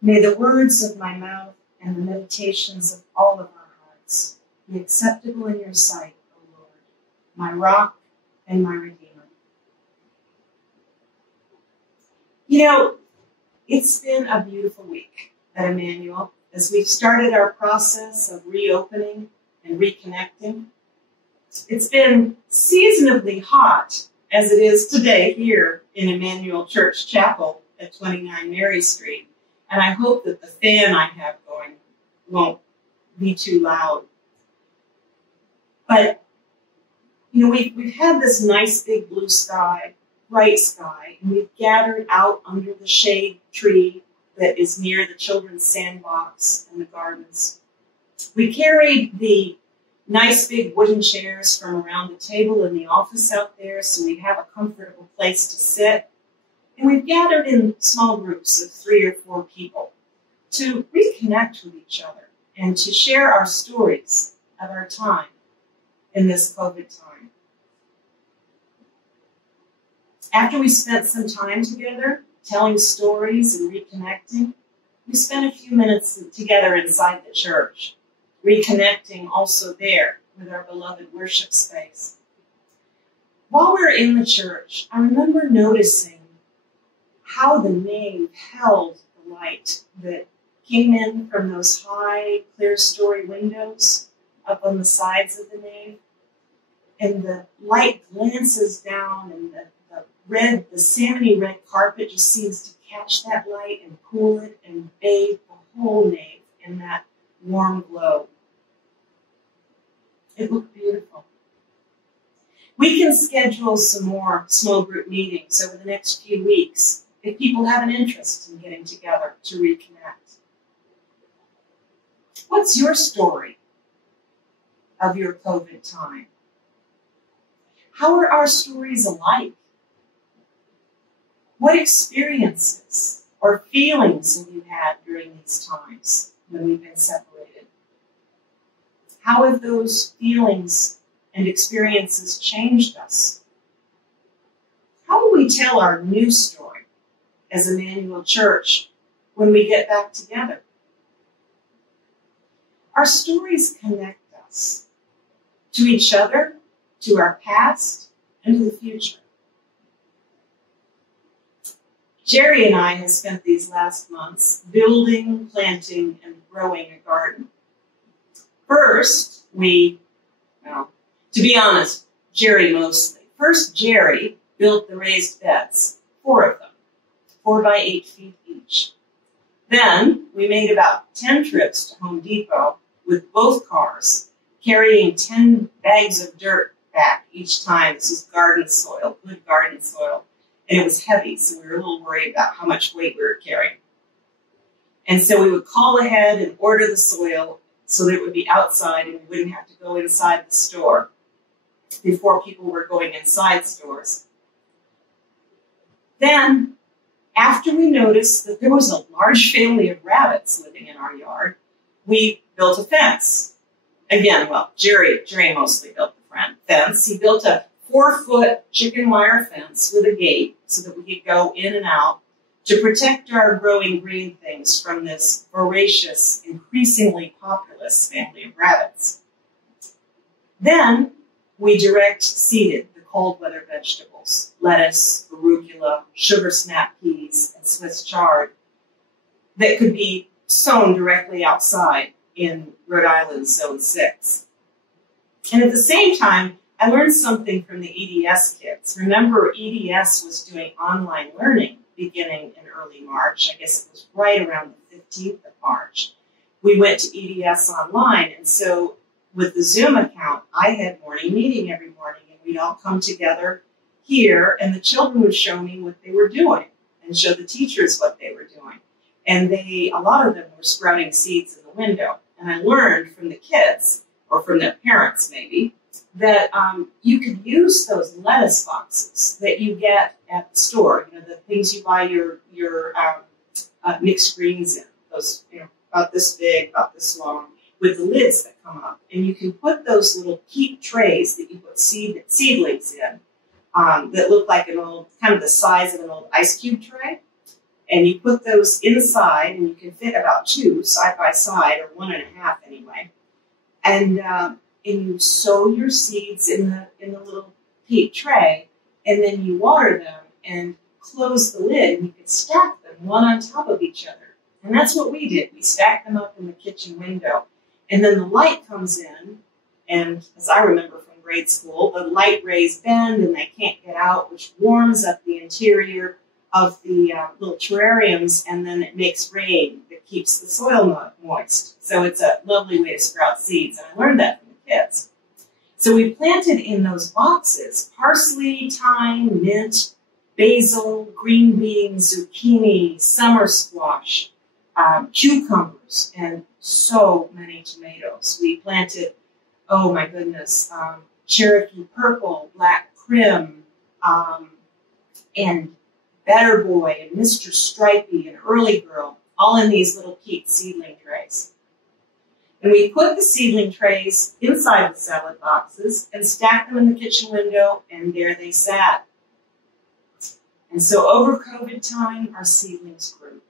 May the words of my mouth and the meditations of all of our hearts be acceptable in your sight, O Lord, my rock and my redeemer. You know, it's been a beautiful week at Emmanuel as we've started our process of reopening and reconnecting. It's been seasonably hot as it is today here in Emmanuel Church Chapel at 29 Mary Street. And I hope that the fan I have going won't be too loud. But, you know, we've had this nice big blue sky, bright sky, and we've gathered out under the shade tree that is near the children's sandbox and the gardens. We carried the nice big wooden chairs from around the table in the office out there so we have a comfortable place to sit. And we've gathered in small groups of 3 or 4 people to reconnect with each other and to share our stories of our time in this COVID time. After we spent some time together telling stories and reconnecting, we spent a few minutes together inside the church, reconnecting also there with our beloved worship space. While we were in the church, I remember noticing how the nave held the light that came in from those high, clear-story windows up on the sides of the nave. And the light glances down, and the salmony red carpet just seems to catch that light and cool it and bathe the whole nave in that warm glow. It looked beautiful. We can schedule some more small group meetings over the next few weeks if people have an interest in getting together to reconnect. What's your story of your COVID time? How are our stories alike? What experiences or feelings have you had during these times when we've been separated? How have those feelings and experiences changed us? How will we tell our new story as Emmanuel Church when we get back together? Our stories connect us to each other, to our past, and to the future. Jerry and I have spent these last months building, planting, and growing a garden. First, to be honest, Jerry mostly. First, Jerry built the raised beds, 4 of them, 4 by 8 feet each. Then we made about 10 trips to Home Depot with both cars, carrying 10 bags of dirt back each time. This was garden soil, good garden soil. And it was heavy, so we were a little worried about how much weight we were carrying. And so we would call ahead and order the soil so that it would be outside and we wouldn't have to go inside the store before people were going inside stores. Then, after we noticed that there was a large family of rabbits living in our yard, we built a fence. Again, well, Jerry mostly built the fence. He built a 4-foot chicken wire fence with a gate so that we could go in and out to protect our growing green things from this voracious, increasingly populous family of rabbits. Then we direct seeded the cold weather vegetables, lettuce, arugula, sugar snap peas, and Swiss chard that could be sown directly outside in Rhode Island's Zone 6. And at the same time, I learned something from the EDS kids. Remember, EDS was doing online learning beginning in early March. I guess it was right around the 15th of March. We went to EDS online, and so with the Zoom account, I had morning meeting every morning, and we'd all come together here, and the children would show me what they were doing and show the teachers what they were doing. And a lot of them were sprouting seeds in the window. And I learned from the kids, or from their parents maybe, that you could use those lettuce boxes that you get at the store, the things you buy your mixed greens in, those, about this big, about this long, with the lids that come up. And you can put those little keep trays that you put seedlings in that look like an old, kind of the size of an old ice cube tray. And you put those inside, and you can fit about 2 side by side, or 1.5 anyway. And you sow your seeds in the little peat tray, and then you water them and close the lid, and you can stack them one on top of each other. And that's what we did. We stacked them up in the kitchen window. And then the light comes in, and as I remember from grade school, the light rays bend and they can't get out, which warms up the interior of the little terrariums, and then it makes rain that keeps the soil moist. So it's a lovely way to sprout seeds, and I learned that from the kids. So we planted in those boxes parsley, thyme, mint, basil, green beans, zucchini, summer squash, cucumbers, and so many tomatoes. We planted, oh my goodness, Cherokee purple, black crim, and Better Boy, and Mr. Stripey, and Early Girl, all in these little peat seedling trays. And we put the seedling trays inside the salad boxes and stacked them in the kitchen window, and there they sat. And so over COVID time, our seedlings grew,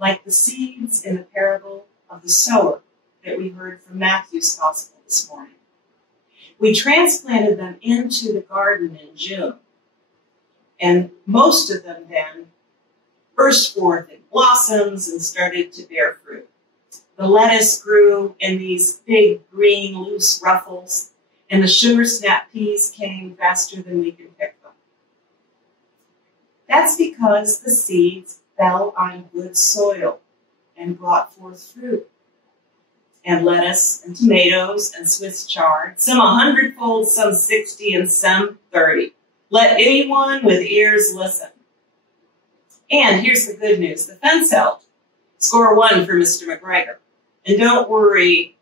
like the seeds in the parable of the sower that we heard from Matthew's Gospel this morning. We transplanted them into the garden in June, and most of them then burst forth in blossoms and started to bear fruit. The lettuce grew in these big green loose ruffles, and the sugar snap peas came faster than we could pick them. That's because the seeds fell on good soil and brought forth fruit. And lettuce and tomatoes and Swiss chard, some 100-fold, some 60, and some 30. Let anyone with ears listen. And here's the good news. The fence held. Score 1 for Mr. McGregor. And don't worry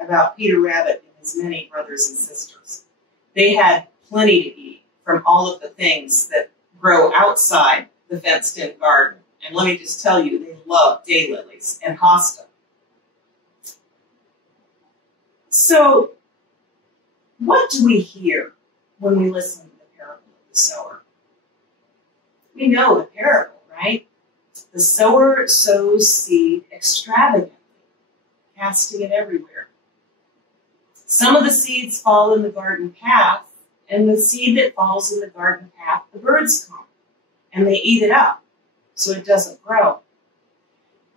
about Peter Rabbit and his many brothers and sisters. They had plenty to eat from all of the things that grow outside the fenced-in garden. And let me just tell you, they love daylilies and hosta. So, what do we hear when we listen to the parable of the sower? We know the parable, right? The sower sows seed extravagantly, casting it everywhere. Some of the seeds fall in the garden path, and the seed that falls in the garden path, the birds come, and they eat it up, so it doesn't grow.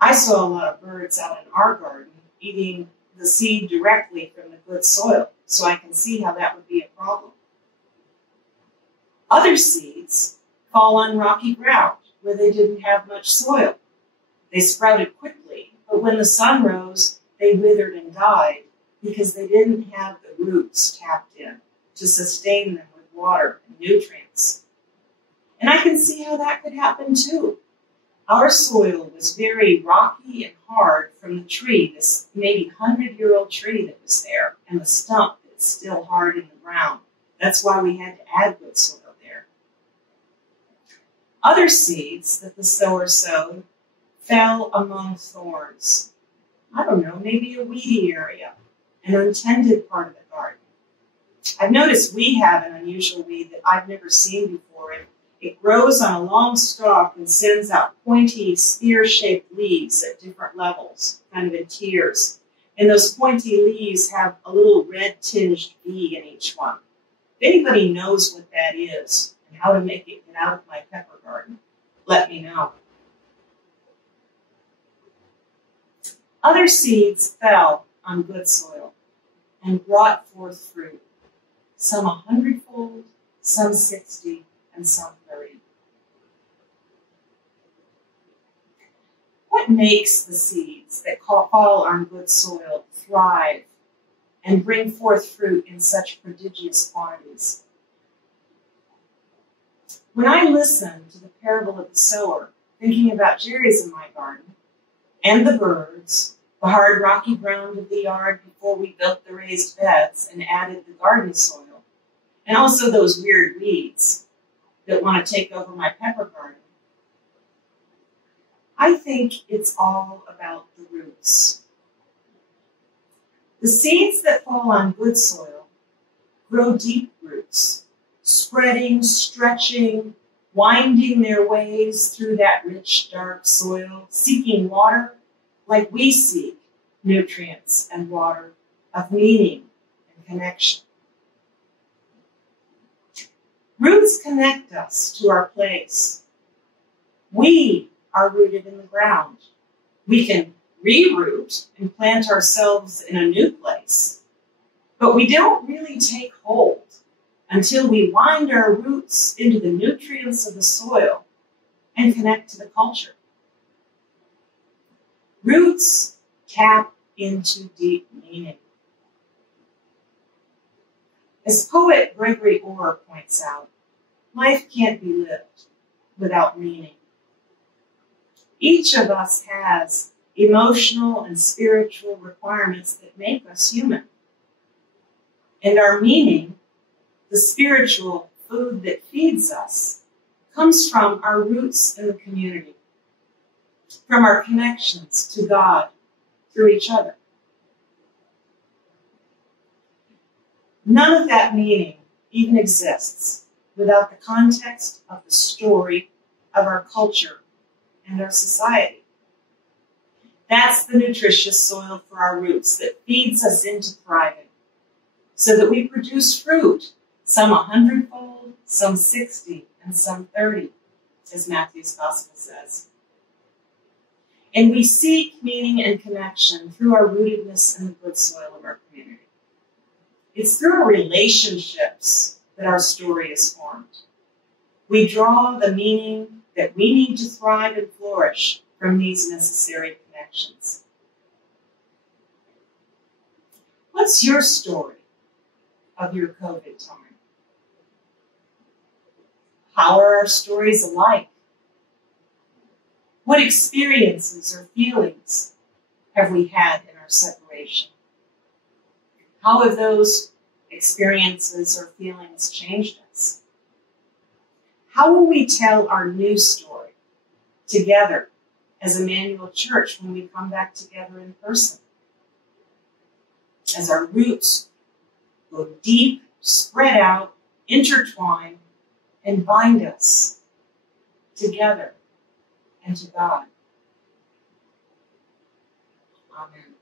I saw a lot of birds out in our garden eating the seed directly from the good soil, so I can see how that would be a problem. Other seeds fall on rocky ground where they didn't have much soil. They sprouted quickly, but when the sun rose, they withered and died because they didn't have the roots tapped in to sustain them with water and nutrients. And I can see how that could happen too. Our soil was very rocky and hard from the tree, this maybe 100-year-old tree that was there, and the stump that's still hard in the ground. That's why we had to add good soil there. Other seeds that the sower sowed fell among thorns. I don't know, maybe a weedy area, an untended part of the garden. I've noticed we have an unusual weed that I've never seen before. It grows on a long stalk and sends out pointy, spear-shaped leaves at different levels, kind of in tiers. And those pointy leaves have a little red-tinged V in each one. If anybody knows what that is and how to make it get out of my pepper garden, let me know. Other seeds fell on good soil and brought forth fruit, some 100-fold, some 60, and some 30. What makes the seeds that fall on good soil thrive and bring forth fruit in such prodigious quantities? When I listen to the parable of the sower, thinking about cherries in my garden, and the birds, the hard rocky ground of the yard before we built the raised beds and added the garden soil, and also those weird weeds that want to take over my pepper garden, I think it's all about the roots. The seeds that fall on good soil grow deep roots, spreading, stretching, winding their ways through that rich, dark soil, seeking water like we seek nutrients and water of meaning and connection. Roots connect us to our place. We are rooted in the ground. We can reroot and plant ourselves in a new place, but we don't really take hold until we wind our roots into the nutrients of the soil and connect to the culture. Roots tap into deep meaning. As poet Gregory Orr points out, life can't be lived without meaning. Each of us has emotional and spiritual requirements that make us human. And our meaning, the spiritual food that feeds us, comes from our roots in the community, from our connections to God through each other. None of that meaning even exists without the context of the story of our culture and our society. That's the nutritious soil for our roots that feeds us into thriving, so that we produce fruit, some 100-fold, some 60, and some 30, as Matthew's Gospel says. And we seek meaning and connection through our rootedness in the good soil of our community. It's through our relationships that our story is formed. We draw the meaning that we need to thrive and flourish from these necessary connections. What's your story of your COVID time? How are our stories alike? What experiences or feelings have we had in our separation? How have those experiences or feelings changed us? How will we tell our new story together as Emmanuel Church when we come back together in person? As our roots go deep, spread out, intertwine, and bind us together and to God. Amen.